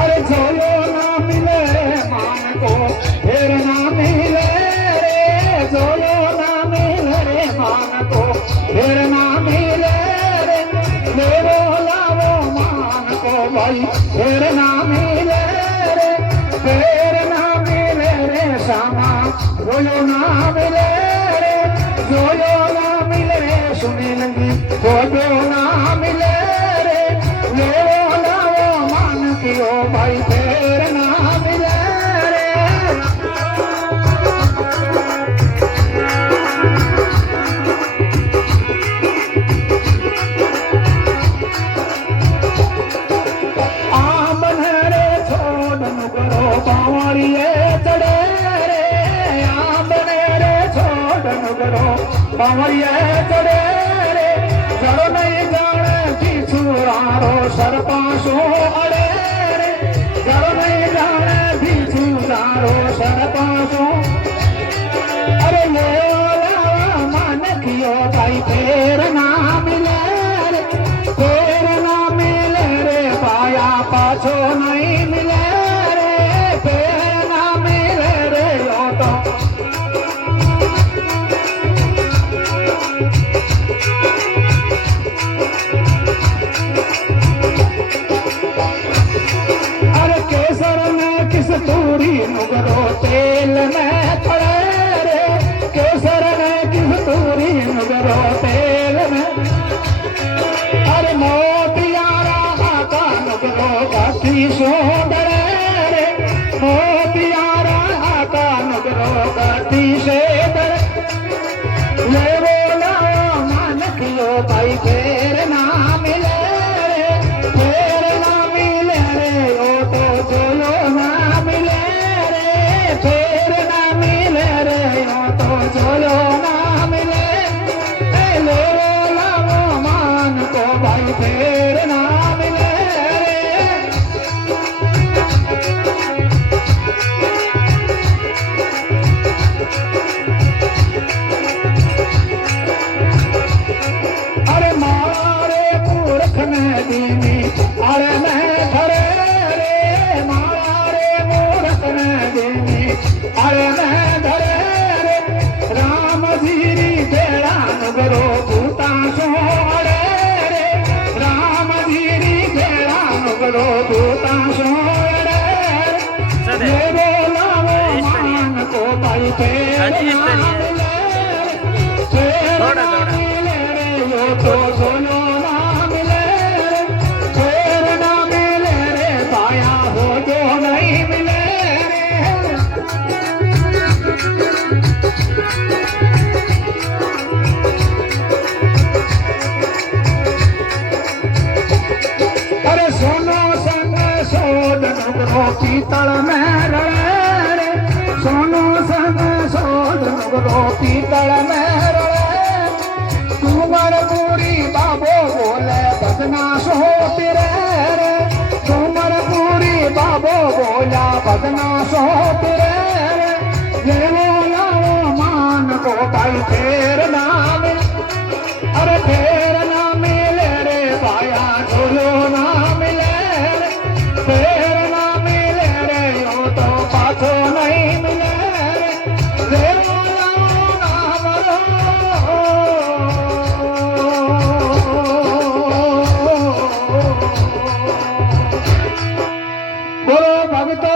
अरे झोलो ना मिले मान को फिर ना मिले रे, झोलो ना मिले रे मान को फिर ना मिले रे, लेवो लावो मान को भाई फिर ना मिले रे, फिर ना मिले रे श्यामा झोलो ना मिले रे, झोलो ना मिले रे सुनी लगी झोलो ना मिले रे, लेवो लावो मान कियो भाई फिर ना मिले रे। आमन रे छोड़ नुकरो बावड़िए चढ़े रे, आमन रे छोड़ नुकरो बावड़िए चढ़े रे, जड़ नहीं जाने बिछुरारो सरपासो अड़े रे, जड़ नहीं जाने बिछुरारो सरपासो, अरे ले मान कियो भाई फेर ना मिले रे, फेर ना मिले रे पाया पाछो नहीं मिले रे, फेर ना मिले रे यो तो अरे केसर में किस तूरी नुगरो तेल में पड़े रे, केसर में किस तूरी नुगरो तेल में, अरे मोतियारा का नुगरो गाती सो डरे रे, मोतियारा का नुगरो गाती से डरे, ले बोला मान कियो भाई फेर ना मिले रे, फेर ना मिले रे ओ तो झोलो ना मिले रे, फेर ना मिले रे ओ तो झोलो ना मिले, ले बोला मान को भाई फेर ना मिले रे। अरे मारे मूर्ख में दीनी अरे मैं धरे रे, मारे मूर्ख में दीनी अरे मैं धरे रे, राम धीरी बेड़ा नगरो भूता सो अड़े रे, राम धीरी बेड़ा नगरो भूता सो अड़े रे, ये बोला वो मान को भाई फेर ना मिले रे, फेर ना मिले रे यो तो झोलो ना मिले रे, फेर ना मिले रे पाया हो जो नहीं मिले रे। अरे सोनो संग सोदन नुगरो पीतल में रड़े रे, सोनो संग सोदन नुगरो पीतल में रड़े, तुमर पूरी बाबो बोले बदना सो तेरे रे, तुमर पूरी बाबो बोला बदना सो तेरे रे, ये बोला वो मान को भाई फेर ना मिले, अरे फेर ना मिले रे पाया झोलो ना मिले रे, फेर ना मिले रे यो तो पाछो नहीं मिले रे, रे बोला नाम रो बोलो भगतो